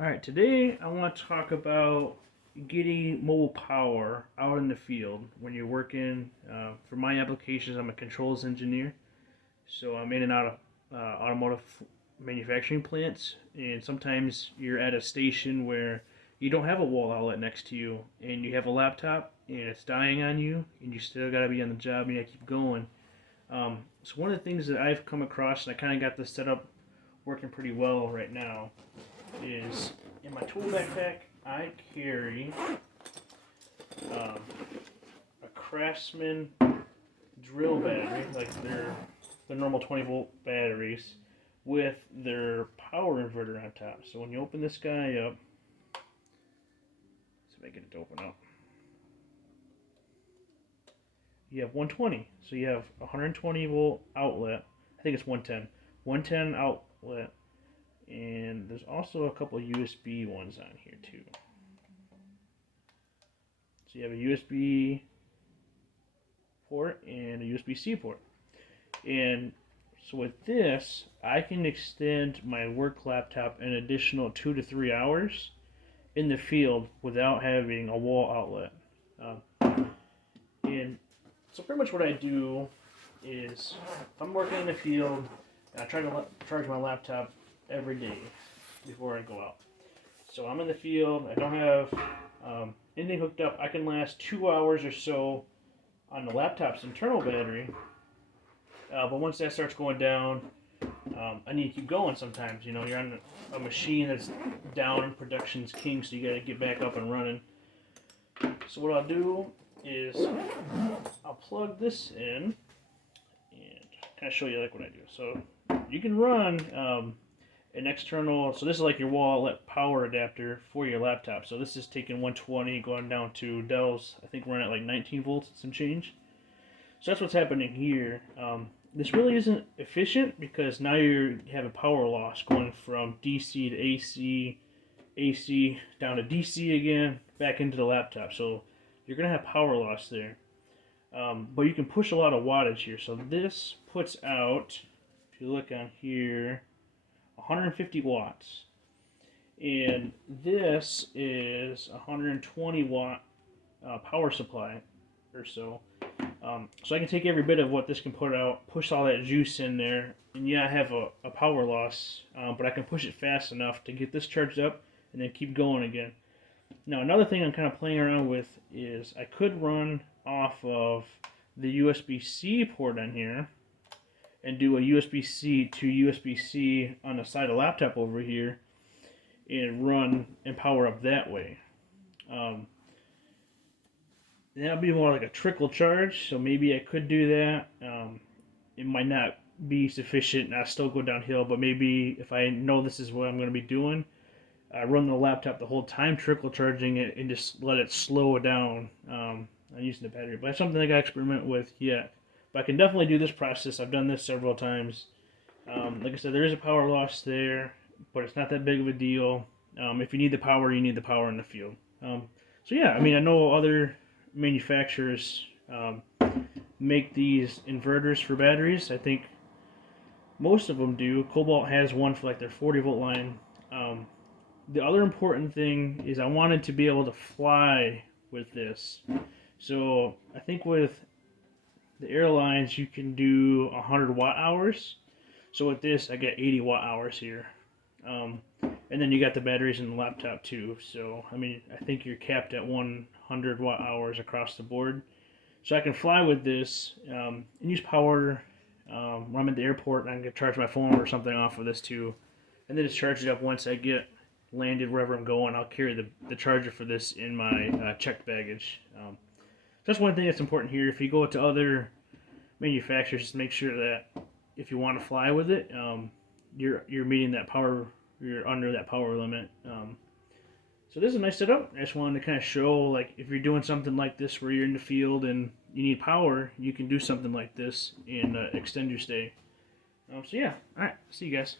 Alright, today I want to talk about getting mobile power out in the field when you're working. For my applications, I'm a controls engineer, so I'm in and out of automotive manufacturing plants, and sometimes you're at a station where you don't have a wall outlet next to you, and you have a laptop, and it's dying on you, and you still got to be on the job, and you got to keep going. So one of the things that I've come across, and I kind of got this set up working pretty well right now, is in my tool backpack I carry a Craftsman drill battery, like their normal 20-volt batteries, with their power inverter on top. So when you open this guy up, let's make it to open up. You have 120, so you have 120 volt outlet. I think it's 110. 110 outlet. And there's also a couple of USB ones on here too. So you have a USB port and a USB-C port. And so with this, I can extend my work laptop an additional 2 to 3 hours in the field without having a wall outlet. And so pretty much what I do is, if I'm working in the field, I try to charge my laptop every day before I go out. So I'm in the field, I don't have anything hooked up. I can last 2 hours or so on the laptop's internal battery, but once that starts going down, I need to keep going sometimes. You know, you're on a machine that's down and production's king, so you got to get back up and running. So what I'll do is I'll plug this in and kind of show you like what I do. So you can run an external, so this is like your wall outlet power adapter for your laptop. So this is taking 120 going down to Dell's, I think we're at like 19 volts and some change. So that's what's happening here. This really isn't efficient because now you have a power loss going from DC to AC, AC down to DC again, back into the laptop. So you're going to have power loss there. But you can push a lot of wattage here. So this puts out, if you look on here, 150 watts, and this is 120 watt power supply or so. So I can take every bit of what this can put out, push all that juice in there, and yeah, I have a power loss, but I can push it fast enough to get this charged up and then keep going again. Now another thing I'm kind of playing around with is I could run off of the USB-C port on here and do a USB-C to USB-C on the side of the laptop over here and run and power up that way. That'll be more like a trickle charge, so maybe I could do that. It might not be sufficient and I'll still go downhill, but maybe if I know this is what I'm going to be doing, I run the laptop the whole time trickle charging it and just let it slow down on using the battery. But that's something I got to experiment with yet. But I can definitely do this process. I've done this several times. Like I said, there is a power loss there, but it's not that big of a deal. If you need the power, you need the power in the field. So yeah, I mean, I know other manufacturers make these inverters for batteries. I think most of them do. Cobalt has one for like their 40 volt line. The other important thing is I wanted to be able to fly with this. So I think with the airlines you can do 100 watt hours. So with this I get 80 watt hours here. And then you got the batteries in the laptop too. So I mean, I think you're capped at 100 watt hours across the board. So I can fly with this and use power when I'm at the airport, and I can charge my phone or something off of this too. And then just charge it up once I get landed wherever I'm going. I'll carry the charger for this in my checked baggage. That's one thing that's important here. If you go to other manufacturers, just make sure that if you want to fly with it, you're meeting that power, you're under that power limit. So this is a nice setup. I just wanted to kind of show, like, if you're doing something like this where you're in the field and you need power, you can do something like this and extend your stay. So yeah, all right, see you guys.